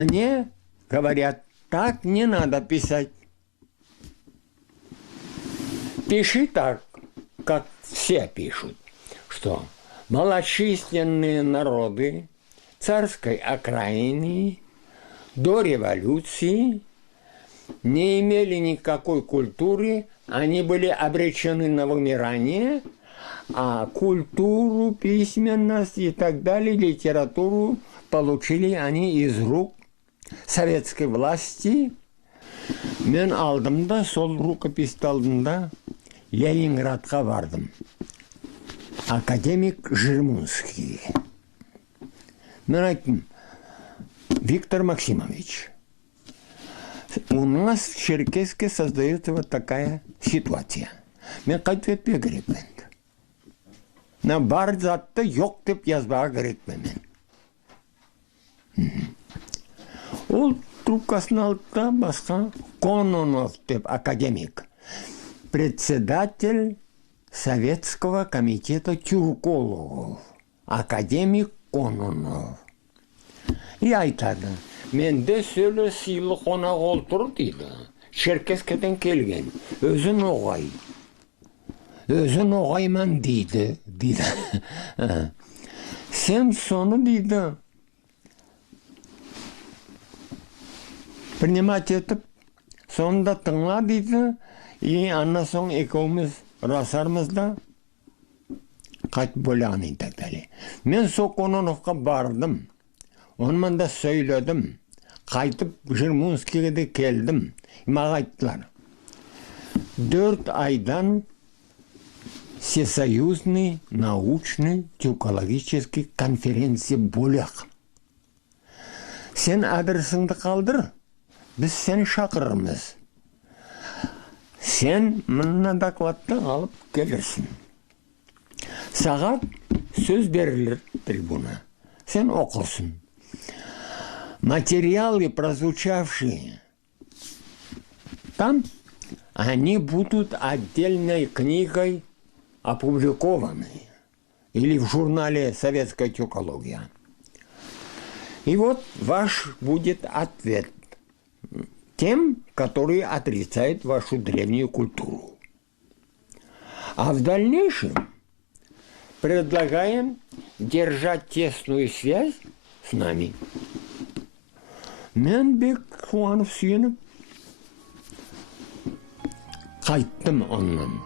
Мне говорят, так не надо писать. Пиши так, как все пишут, что малочисленные народы царской окраины до революции не имели никакой культуры, они были обречены на вымирание, а культуру, письменность и так далее, литературу получили они из рук советской власти. Мен алдымда, сол рукописті алдымда Ленинградқа бардым. Академик Жирмунский. Мен айттым, Виктор Максимович, у нас в Черкеске создается вот такая ситуация. Мен қайтып етпе керек мен. На бар затты жоқ деп язбаға керек мен. Ол трубкасын алды да басқа Кононов деп академик. Председатель Советского комитета тюркологов. Академик Кононов. И айтады, менде сөйлі сыйлы қонақ олтыр дейді. Черкескеден келген. Өзін оғай. Өзін оғайман дейді. Сен соны дейді. Принимать етіп, сонда тыңла дейді. И анна соң екеуміз расармыз да қайтып бөләғын и так далее. Мен со Кононовқа бардым. Онымен да сөйледім. Қайтып Жирмунскийге де келдім. Маға айттылар. 4 айдан Всесоюзный научный тюркологический конференция бөлек. Сен адресіңді қалдыр, біз сен шақырырмыз. Сен мына докладты алып келерсің. Сағат сөз берілер трибуна. Сен оқырсың. Материалы, прозвучавшие там, они будут отдельной книгой опубликованы. Или в журнале «Советская тюркология». И вот ваш будет ответ тем, которые отрицают вашу древнюю культуру. А в дальнейшем предлагаем держать тесную связь с нами. Мен бек қуанып сүйеніп қайттым оннан.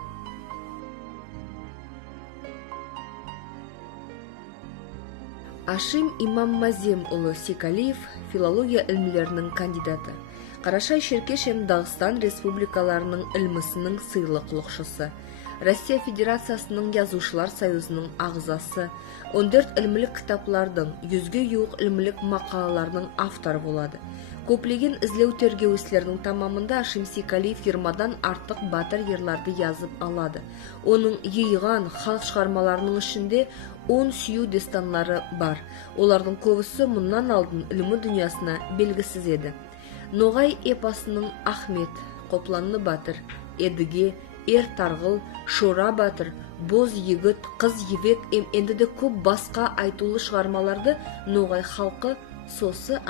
Ашим Имаммазем ұлы Секалиев филология ілімлерінің кандидаты. Қарашай-Шеркеш һәм Дағыстан республикаларының ілмісінің сыйлы құлықшысы. Россия Федерациясының Язушылар Союзының ағзасы. 14 ілмілік кітаплардың, 100-ге юқ ілмілік мақалаларының авторы болады. Көплеген ізлеу тергеу істерінің тамамында Ашим Секалиев 20-дан артық батыр ерларды yazып алады. Оның йыйған халық шығармаларының ішінде 10 сүйеу дестанлары бар. Олардың көбісі мұнан алдын ілімі дүниясына белгісіз еді. Ноғай эпосының Ахмет, Қопланны батыр, Едіге, Ер тарғыл, Шора батыр, Боз егіт, Қыз ебек, енді де көп басқа айтулы шығармаларды Ноғай халқы сосы